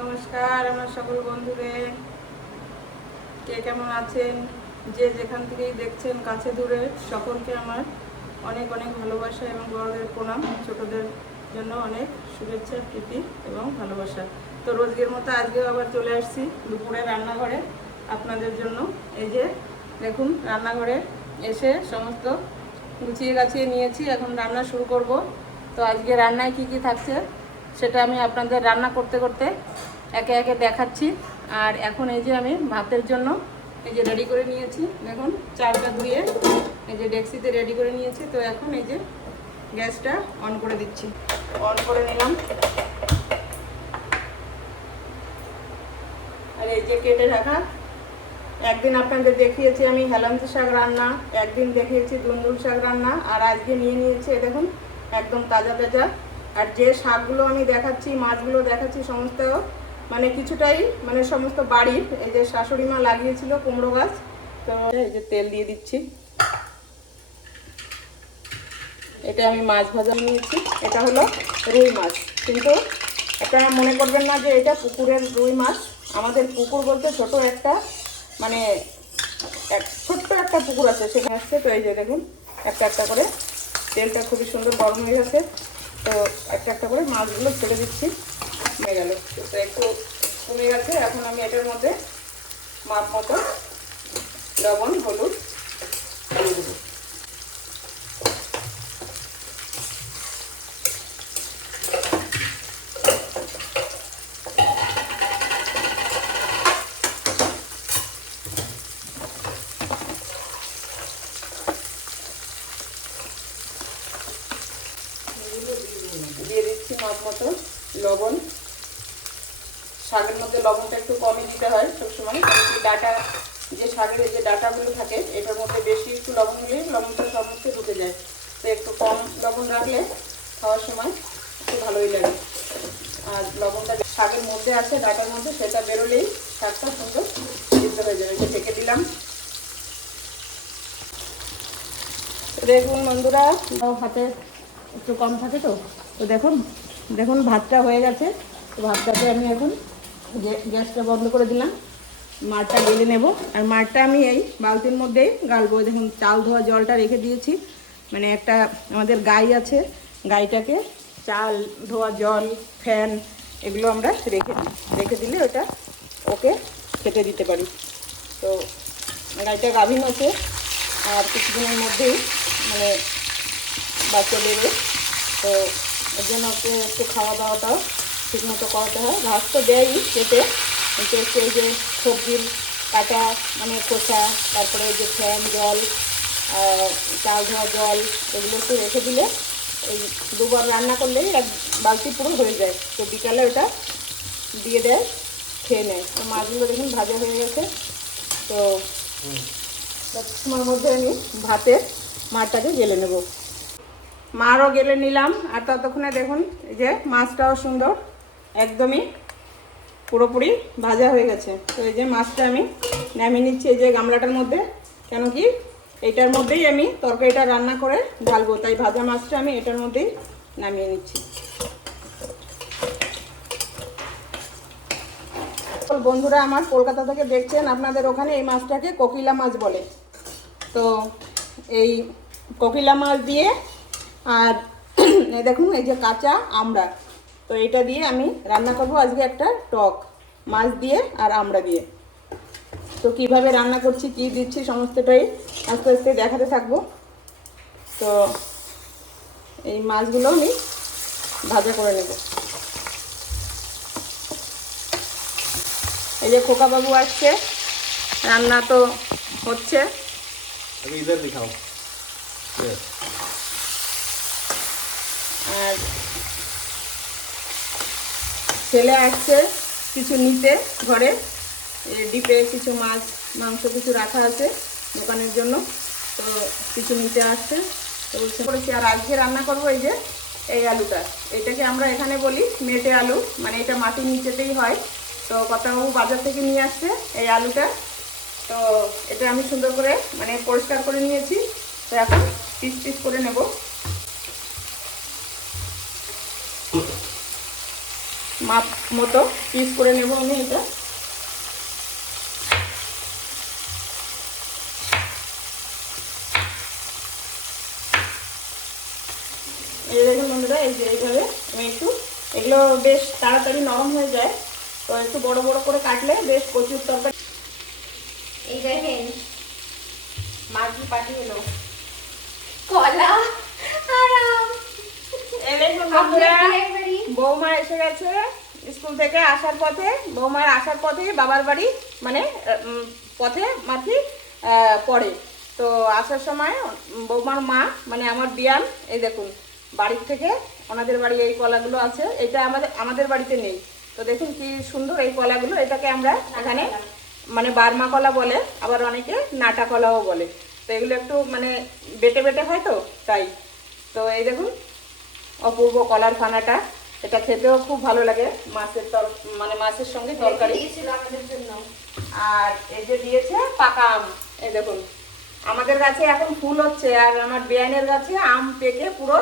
নমস্কার আমার সকল বন্ধুদের, কে কেমন আছেন, যে যেখান থেকেই দেখছেন কাছে দূরে সকলকে আমার অনেক অনেক ভালোবাসা এবং বড়দের প্রণাম, ছোটদের জন্য অনেক শুভেচ্ছা, প্রীতি এবং ভালোবাসা। তো রোজকের মতো আজকেও আবার চলে আসছি দুপুরে রান্নাঘরে আপনাদের জন্য। এই যে দেখুন, রান্নাঘরে এসে সমস্ত গুছিয়ে গাছিয়ে নিয়েছি, এখন রান্না শুরু করব। তো আজকে রান্নায় কি কি থাকছে সেটা আমি আপনাদের রান্না করতে করতে একে একে দেখাচ্ছি। আর এখন এই যে আমি ভাতের জন্য এই যে রেডি করে নিয়েছি, দেখুন চালটা ধুয়ে এই যে ডেক্সিতে রেডি করে নিয়েছি। তো এখন এই যে গ্যাসটা অন করে দিচ্ছি, অন করে নিলাম। আর এই যে কেটে রাখা, একদিন আপনাদের দেখিয়েছি আমি হেলান্তি শাক রান্না, একদিন দেখিয়েছি দুন্দুল শাক রান্না, আর আজকে নিয়ে নিয়েছি দেখুন একদম তাজা তাজা। আর যে শাকগুলো আমি দেখাচ্ছি, মাছগুলো দেখাচ্ছি, সমস্ত মানে কিছুটাই মানে সমস্ত বাড়ির, এই যে শাশুড়ি মা লাগিয়েছিল কুমড়ো গাছ। তো এই যে তেল দিয়ে দিচ্ছি, এটা আমি মাছ ভাজা নিয়েছি, এটা হলো রুই মাছ। কিন্তু আপনারা মনে করবেন না যে এটা পুকুরের রুই মাছ, আমাদের পুকুর বলতে ছোট একটা মানে ছোট্ট একটা পুকুর আছে, সেখানে আসছে। তো এই যে দেখুন একটা একটা করে তেলটা খুবই সুন্দর গরম হয়ে গেছে। তো একটা একটা করে মাছগুলো ছেড়ে দিচ্ছি, হয়ে গেল। তো একটু কমে গেছে, এখন আমি এটার মধ্যে মাপ মতো লবণ হলুদ দিয়ে দেবো। দিয়ে দিচ্ছি মাপ মতো লবণ। শাকের মধ্যে লবণটা একটু কমই দিতে হয় সবসময়, কারণ কি ডাটা যে শাকের যে ডাটাগুলো থাকে এটার মধ্যে বেশি একটু লবণ হলে লবণটা সমস্ত ঢুকে যায়। তো একটু কম লবণ রাখলে খাওয়ার সময় একটু ভালোই লাগে। আর লবণটা শাকের মধ্যে আছে ডাটার মধ্যে, সেটা বেরোলেই শাকটা সুন্দর সিদ্ধ হয়ে যাবে। এটা ঢেকে দিলাম। দেখুন বন্ধুরা, হাতে একটু কম থাকে তো তো দেখুন দেখুন ভাতটা হয়ে গেছে। তো ভাতটাকে আমি এখন গ্যাসটা বন্ধ করে দিলাম, মাঠটা গেলে নেব। আর মাঠটা আমি এই বালতির মধ্যেই গালবো। দেখুন চাল ধোয়া জলটা রেখে দিয়েছি, মানে একটা আমাদের গাই আছে, গাইটাকে চাল ধোয়া জল ফ্যান এগুলো আমরা রেখে দিলে ওটা ওকে খেতে দিতে পারি। তো গাইটা গাভীন আছে, আর কিছুদিনের মধ্যেই মানে বাচ্চা দেবে। তো এর জন্য ওকে একটু খাওয়া দাওয়াটাও ঠিকমতো করাতে হয়। ঘাস তো দেয়ই কেটে, কিন্তু একটু এই যে সবজির কাটা মানে খোসা, তারপরে এই যে ফ্যান জল চাল ধোয়া জল এগুলো একটু রেখে দিলে এই দুবার রান্না করলেই এক বালতি পুরো হয়ে যায়। তো বিকালে ওটা দিয়ে দেয়, খেয়ে নেয়। তো মাছগুলো দেখুন ভাজা হয়ে গেছে। তো সময়ের মধ্যে আমি ভাতের মাছটাকে গেলে নেব, মারও গেলে নিলাম। আর ততক্ষণে দেখুন এই যে মাছটাও সুন্দর একদমই পুরোপুরি ভাজা হয়ে গেছে। তো এই যে মাছটা আমি নামিয়ে নিচ্ছি এই যে গামলাটার মধ্যে, কেন কি এইটার মধ্যেই আমি তরকারিটা রান্না করে ঢালবো, তাই ভাজা মাছটা আমি এটার মধ্যেই নামিয়ে নিচ্ছি। বন্ধুরা আমার কলকাতা থেকে দেখছেন, আপনাদের ওখানে এই মাছটাকে কোকিলা মাছ বলে। তো এই কোকিলা মাছ দিয়ে আর দেখুন এই যে কাঁচা আমড়া, তো এটা দিয়ে আমি রান্না করবো আজকে একটা টক মাছ দিয়ে আর আমড়া দিয়ে। তো কিভাবে রান্না করছি, কি দিচ্ছি সমস্তটাই আস্তে আস্তে দেখাতে থাকবো। তো এই মাছগুলো আমি ভাজা করে নেব। এই যে খোকা বাবু আসছে, রান্না তো হচ্ছে। আর ছেলে আসছে কিছু নিতে ঘরে, ডিপে কিছু মাছ মাংস কিছু রাখা আছে দোকানের জন্য, তো কিছু নিতে আসছে। তো করেছি। আর আজকে রান্না করবো এই যে এই আলুটা, এটাকে আমরা এখানে বলি মেটে আলু, মানে এটা মাটির নিচেতেই হয়। তো কর্তাবাবু বাজার থেকে নিয়ে আসছে এই আলুটা। তো এটা আমি সুন্দর করে মানে পরিষ্কার করে নিয়েছি। তো এখন পিস পিস করে নেব। মাপ মতো পিস করে নেব আমি এটা। এই দেখুন বন্ধুরা, এই যে এইভাবে আমি একটু, এগুলো বেশ তাড়াতাড়ি নরম হয়ে যায়, তো একটু বড় বড় করে কাটলে বেশ প্রচুর তরকারি। এই দেখেন মাগি পাটি হলো কলা আরাম। এই দেখুন বন্ধুরা, বৌমা এসে গেছে স্কুল থেকে আসার পথে। বৌমার আসার পথে বাবার বাড়ি মানে পথে মাঠি পড়ে, তো আসার সময় বৌমার মা মানে আমার বিয়ান, এই দেখুন বাড়ির থেকে ওনাদের বাড়ি এই কলাগুলো আছে, এটা আমাদের বাড়িতে নেই। তো দেখুন কি সুন্দর এই কলাগুলো, এটাকে আমরা এখানে মানে বার্মা কলা বলে, আবার অনেকে নাটা কলাও বলে। তো এগুলো একটু মানে বেটে বেটে হয় তো তাই। তো এই দেখুন অপূর্ব কলার ফানাটা, এটা খেতেও খুব ভালো লাগে, মাছের মানে মাছের সঙ্গে তরকারি দিয়েছিল আমাদের জন্য। আর এই যে দিয়েছে পাকা আম, এই দেখুন আমাদের গাছে এখন ফুল হচ্ছে, আর আমার বেয়ানের গাছে আম পেকে পুরো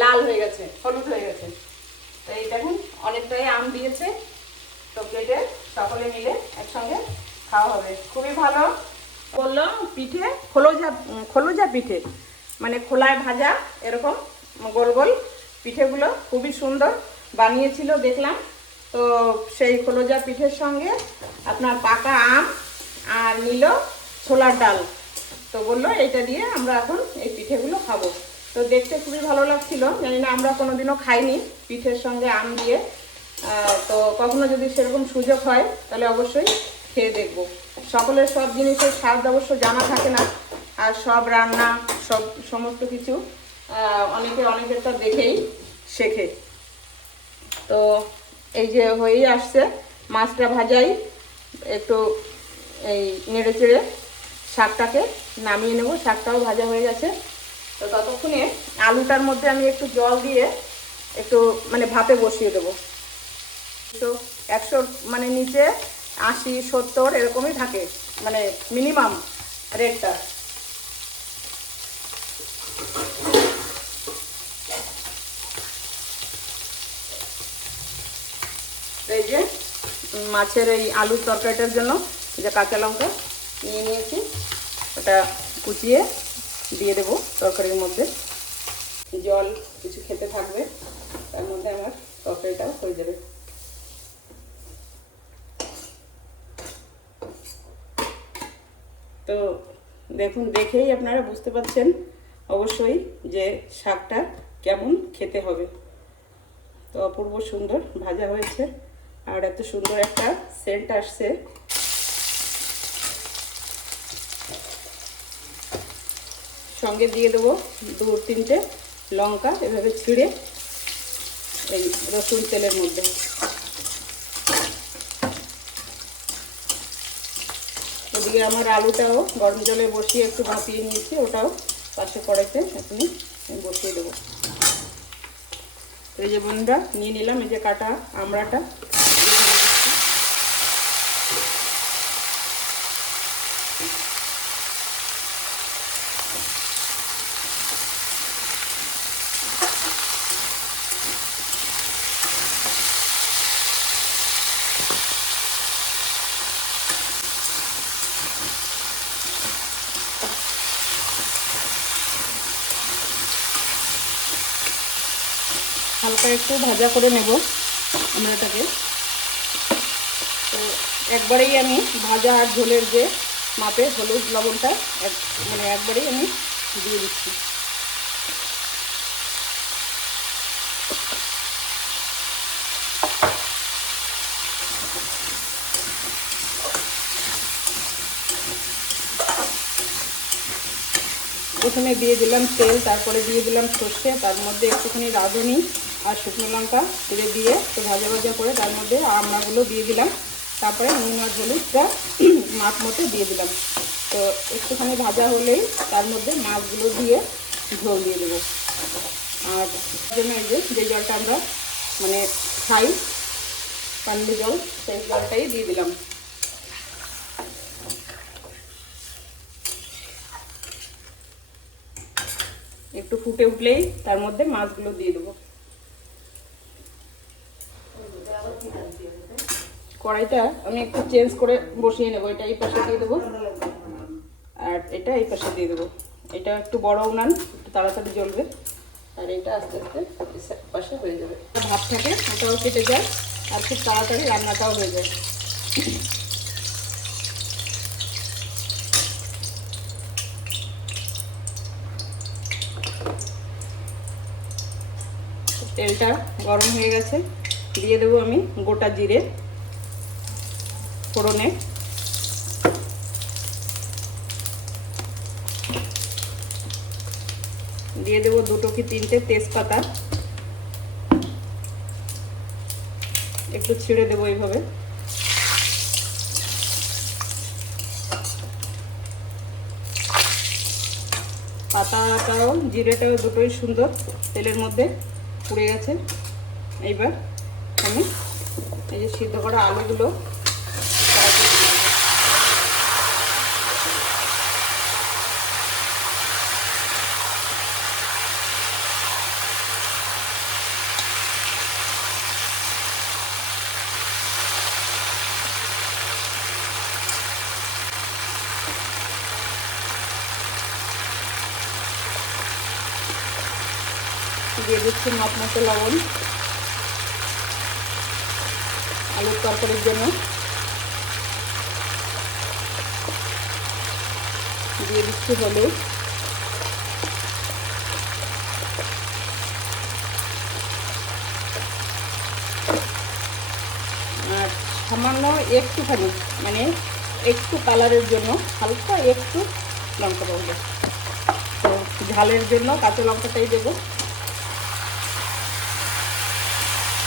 লাল হয়ে গেছে, হলুদ হয়ে গেছে। তো এই দেখুন অনেকটাই আম দিয়েছে, তো কেটে সকলে মিলে একসঙ্গে খাওয়া হবে, খুবই ভালো। বললো পিঠে খোলজা পিঠে, মানে খোলায় ভাজা এরকম গোল গোল পিঠেগুলো খুবই সুন্দর বানিয়েছিল দেখলাম। তো সেই খোলজা পিঠের সঙ্গে আপনার পাকা আম আর নিল ছোলার ডাল, তো বললো এইটা দিয়ে আমরা এখন এই পিঠেগুলো খাবো। তো দেখতে খুবই ভালো লাগছিল, জানি না আমরা কোনোদিনও খাইনি পিঠের সঙ্গে আম দিয়ে। তো কখনো যদি সেরকম সুযোগ হয় তাহলে অবশ্যই খেয়ে দেখব। সকলের সব জিনিসের স্বাদ অবশ্য জানা থাকে না, আর সব রান্না সমস্ত কিছু অনেকেরটা দেখেই শেখে। তো এই যে হয়েই আসছে, মাছটা ভাজাই একটু এই নেড়ে চেড়ে শাকটাকে নামিয়ে নেব, শাকটাও ভাজা হয়ে গেছে। তো ততক্ষণে আলুটার মধ্যে আমি একটু জল দিয়ে একটু মানে ভাপে বসিয়ে দেবো। তো 100 মানে নিচে 80-70 এরকমই থাকে মানে মিনিমাম রেটটা। এই যে মাছের এই আলুর তরকারিটার জন্য এই যে কাঁচা লঙ্কা নিয়ে নিয়েছি, ওটা কুচিয়ে দিয়ে দেবো তরকারির মধ্যে। জল কিছু খেতে থাকবে, তার মধ্যে আমার তরকারিটাও হয়ে যাবে। তো দেখুন, দেখেই আপনারা বুঝতে পারছেন অবশ্যই যে শাকটা কেমন খেতে হবে। তো অপূর্ব সুন্দর ভাজা হয়েছে, আর এত সুন্দর একটা সেন্ট আসছে। সঙ্গে দিয়ে দেবো 2-3টে লঙ্কা এভাবে ছিঁড়ে এই রসুন তেলের মধ্যে। ওদিকে আমার আলুটাও গরম জলে বসিয়ে একটু ভাপিয়ে নিয়েছি, ওটাও পাশে কড়াইতে এখনই বসিয়ে দেবো। এই যে বন্ধুরা নিয়ে নিলাম এই যে কাটা আমড়াটা, হালকা একটু ভাজা করে নেব আমড়াটাকে। তো একবারেই আমি ভাজা আর ঝোলের যে মাপে হলুদ লবণটা মানে একবারেই আমি দিয়ে দিচ্ছি। প্রথমে দিয়ে দিলাম তেল, তারপরে দিয়ে দিলাম সর্ষে, তার মধ্যে একটুখানি রাঁধুনি আর শুকনো লঙ্কা তুলে দিয়ে একটু ভাজা ভাজা করে তার মধ্যে আমড়াগুলো দিয়ে দিলাম, তারপরে নুন আর হলুদটা মাপ মতো দিয়ে দিলাম। তো একটুখানি ভাজা হলেই তার মধ্যে মাছগুলো দিয়ে ঝোল দিয়ে দেবো। আর জন্য এই যে জলটা আমরা মানে খাই পানি জল, সেই জলটাই দিয়ে দিলাম। একটু ফুটে উঠলেই তার মধ্যে মাছগুলো দিয়ে দেবো। কড়াইটা আমি একটু চেঞ্জ করে বসিয়ে নেবো। এটা এই পাশে দিয়ে দেবো আর এটা এই পাশে দিয়ে দেবো। এটা একটু বড় উনান, একটু তাড়াতাড়ি জ্বলবে, আর এটা আস্তে আস্তে পাশে হয়ে যাবে। ভাত থাকে ওটাও কেটে যায় আর খুব তাড়াতাড়ি রান্নাটাও হয়ে যায়। তেলটা গরম হয়ে গেছে, দিয়ে দেবো আমি গোটা জিরে ফোড়নে, দিয়ে দেবো 2 কি 3টে তেজপাতা, একটু ছিঁড়ে দেবো এইভাবে। পাতাটাও জিরেটাও দুটোই সুন্দর তেলের মধ্যে পুড়ে গেছে। এইবার আমি এই যে সিদ্ধ করা আলুগুলো দিয়ে দিচ্ছি মাপ মতো লবণ আলুর তরকারির জন্য, দিয়ে দিচ্ছি হলুদ, আর সামান্য একটুখানি মানে একটু কালারের জন্য হালকা একটু লঙ্কা পাউডার। তো ঝালের জন্য কাঁচা লঙ্কাটাই দেবো।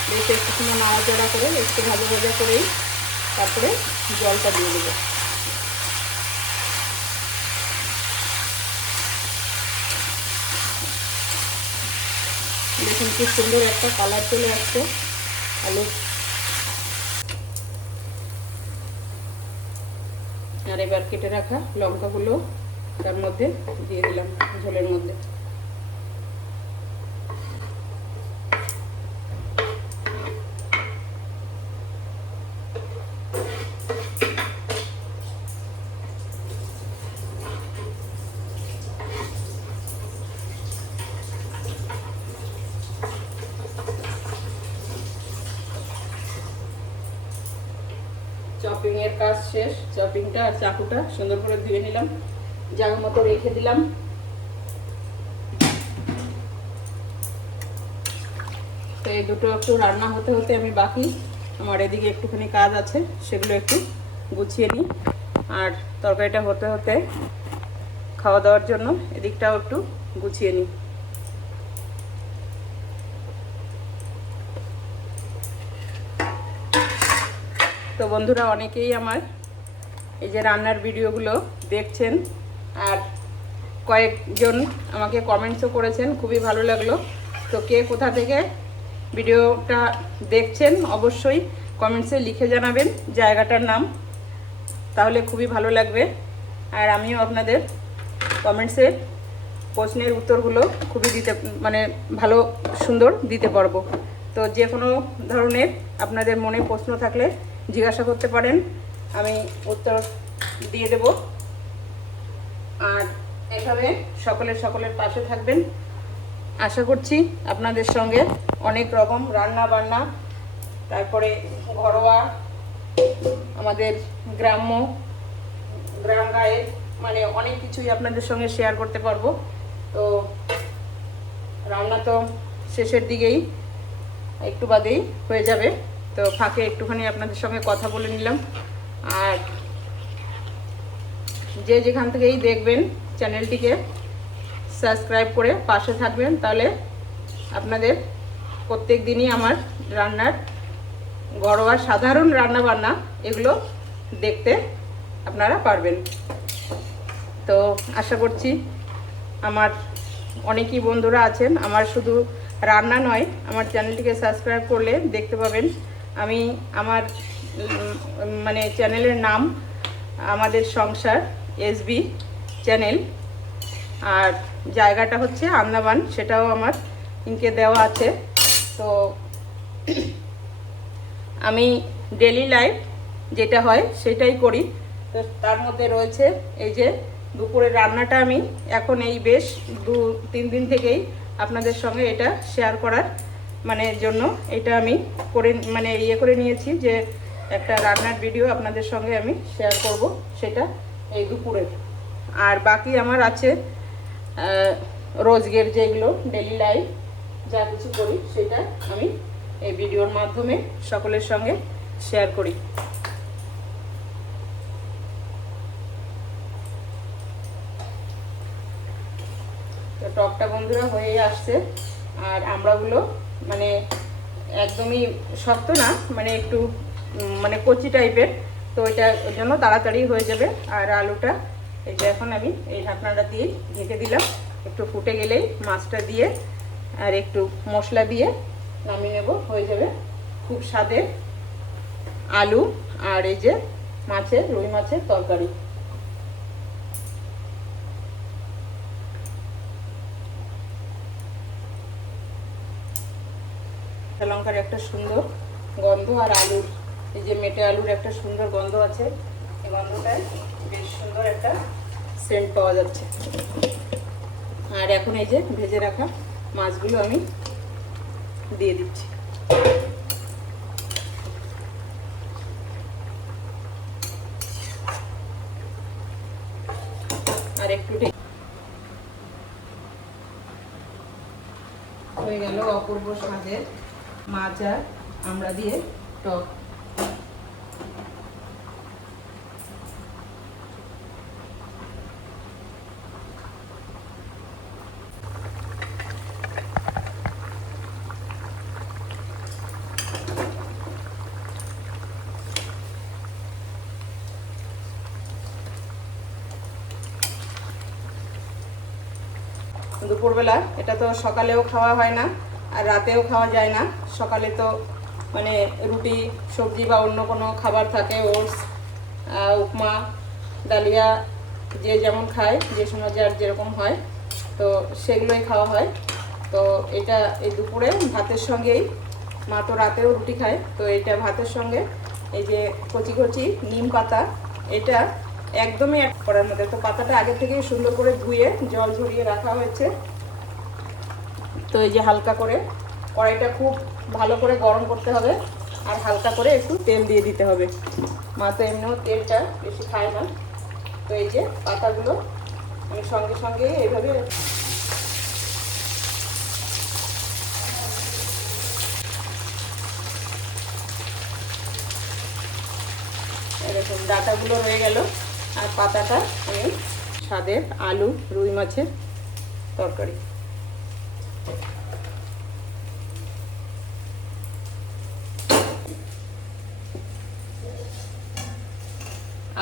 বেশ একটু সময় নাড়াচাড়া করে একটু ভাজা ভাজা করেই তারপরে জলটা দিয়ে দেবো। দেখুন কি সুন্দর একটা কালার চলে আসছে আলু। আর এবার কেটে রাখা লঙ্কাগুলো তার মধ্যে দিয়ে দিলাম ঝোলের মধ্যে। চপিং এর কাজ শেষ। চপিংটা আর চাকুটা সুন্দর করে ধুয়ে নিলাম, জায়গা মতো রেখে দিলাম। তো এই দুটো একটু রান্না হতে হতে আমি বাকি আমার এদিকে একটুখানি কাজ আছে সেগুলো একটু গুছিয়ে নিই, আর তরকারিটা হতে হতে খাওয়া দাওয়ার জন্য এদিকটাও একটু গুছিয়ে নিই। তো বন্ধুরা অনেকেই আমার এই যে রান্নার ভিডিওগুলো দেখছেন আর কয়েকজন আমাকে কমেন্টসও করেছেন, খুবই ভালো লাগলো। তো কে কোথা থেকে ভিডিওটা দেখছেন অবশ্যই কমেন্টসে লিখে জানাবেন জায়গাটার নাম, তাহলে খুবই ভালো লাগবে। আর আমিও আপনাদের কমেন্টসে প্রশ্নের উত্তরগুলো খুবই ভালো সুন্দর দিতে পারবো। তো যে কোনো ধরনের আপনাদের মনে প্রশ্ন থাকলে জিজ্ঞাসা করতে পারেন, আমি উত্তর দিয়ে দেব। আর এভাবে সকলের পাশে থাকবেন। আশা করছি আপনাদের সঙ্গে অনেক রকম রান্না বান্না, তারপরে ঘরোয়া আমাদের গ্রাম গায়ের অনেক কিছুই আপনাদের সঙ্গে শেয়ার করতে পারবো। তো রান্না তো শেষের দিকেই, একটু বাদেই হয়ে যাবে। তো ফাঁকে একটুখানি আপনাদের সঙ্গে কথা বলে নিলাম। আর যে যেখান থেকেই দেখবেন চ্যানেলটিকে সাবস্ক্রাইব করে পাশে থাকবেন, তাহলে আপনাদের প্রত্যেক দিনই আমার রান্নার ঘরোয়া সাধারণ রান্না বান্না এগুলো দেখতে আপনারা পারবেন। তো আশা করছি আমার অনেকই বন্ধুরা আছেন, আমার শুধু রান্না নয়, আমার চ্যানেলটিকে সাবস্ক্রাইব করলে দেখতে পাবেন আমি আমার চ্যানেলের নাম আমাদের সংসার এসবি চ্যানেল, আর জায়গাটা হচ্ছে আন্দামান, সেটাও আমার লিংকে দেওয়া আছে। তো আমি ডেলি লাইফ যেটা হয় সেটাই করি। তো তার মধ্যে রয়েছে এই যে দুপুরের রান্নাটা আমি এখন এই বেশ 2-3 দিন থেকেই আপনাদের সঙ্গে এটা শেয়ার করার মানে জন্য এটা আমি করে মানে ইয়ে করে নিয়েছি যে একটা রান্নার ভিডিও আপনাদের সঙ্গে আমি শেয়ার করব, সেটা এই দুপুরের। আর বাকি আমার আছে রোজগের যেগুলো ডেলি লাইফ যা কিছু করি সেটা আমি এই ভিডিওর মাধ্যমে সকলের সঙ্গে শেয়ার করি। তো টকটা বন্ধুরা হয়ে আসছে, আর আমড়াগুলো মানে একদমই শক্ত না, মানে একটু মানে কচি টাইপের, তো ওই জন্য তাড়াতাড়ি হয়ে যাবে। আর আলুটা এই যে এখন আমি এই ঢাকনাটা দিয়ে ঢেকে দিলাম, একটু ফুটে গেলেই মাছটা দিয়ে আর একটু মশলা দিয়ে নামিয়ে নেব, হয়ে যাবে খুব স্বাদের আলু আর এই যে রুই মাছের তরকারি। লঙ্কার একটা সুন্দর গন্ধ আর আলুর এই যে মেটে আলুর একটা সুন্দর গন্ধ আছে, এই গন্ধটায় বেশ সুন্দর একটা সেন্ট পাওয়া যাচ্ছে। আর এখন এই যে ভেজে রাখা মাছগুলো আমি দিয়ে দিচ্ছি। আর একটু হয়ে গেল অপূর্ব স্বাদের মাছ আর আমড়া দিয়ে টক। দুপুরবেলা এটা তো সকালেও খাওয়া হয় না আর রাতেও খাওয়া যায় না। সকালে তো মানে রুটি সবজি বা অন্য কোনো খাবার থাকে, ওটস উপমা ডালিয়া যে যেমন খায়, যে সময় যার যেরকম হয় তো সেগুলোই খাওয়া হয়। তো এটা এই দুপুরে ভাতের সঙ্গেই, মা তো রাতেও রুটি খায়, তো এটা ভাতের সঙ্গে এই যে কচি কচি নিম পাতা এটা একদমই অ্যাড করার মধ্যে। তো পাতাটা আগে থেকেই সুন্দর করে ধুয়ে জল ঝরিয়ে রাখা হয়েছে। তো এই যে হালকা করে কড়াইটা খুব ভালো করে গরম করতে হবে আর হালকা করে একটু তেল দিয়ে দিতে হবে। মা তো এমনিও তেলটা বেশি খায় না। তো এই যে পাতাগুলো আমি সঙ্গে সঙ্গে এইভাবে এরকম ডাটাগুলো রয়ে গেল আর পাতাটা আমি স্বাদের আলু রুই মাছের তরকারি।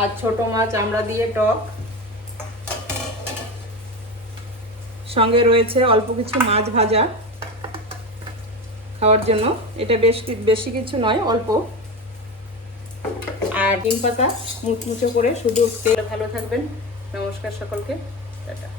আর ছোট মাছ আমড়া দিয়ে টক, সঙ্গে রয়েছে অল্প কিছু মাছ ভাজা খাওয়ার জন্য। এটা বেশি কিছু নয়, অল্প। আর ডিম পাতা মুচমুচো করে শুধু তেল। ভালো থাকবেন, নমস্কার সকলকে, টাটা।